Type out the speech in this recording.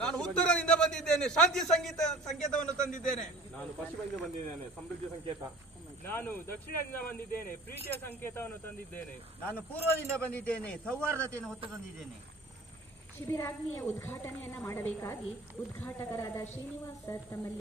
ನಾನು ಉತ್ತರದಿಂದ ಬಂದಿದ್ದೇನೆ, ಶಾಂತಿ ಸಂಕೇತವನ್ನು ತಂದಿದ್ದೇನೆ. ನಾನು ಪಶ್ಚಿಮದಿಂದ ಬಂದಿದ್ದೇನೆ, ಸಮೃದ್ಧಿ ಸಂಕೇತ. ನಾನು ದಕ್ಷಿಣದಿಂದ ಬಂದಿದ್ದೇನೆ, ಪ್ರೀತಿಯ ಸಂಕೇತವನ್ನು ತಂದಿದ್ದೇನೆ. ನಾನು ಪೂರ್ವದಿಂದ ಬಂದಿದ್ದೇನೆ, ಸೌಹಾರ್ದತೆಯನ್ನು ಹೊತ್ತು ತಂದಿದ್ದೇನೆ. ಶಿಬಿರಾಗ್ನಿಯ ಉದ್ಘಾಟನೆಯನ್ನ ಮಾಡಬೇಕಾಗಿ ಉದ್ಘಾಟಕರಾದ ಶ್ರೀನಿವಾಸ್ ಸರ್ ತಮ್ಮಲ್ಲಿ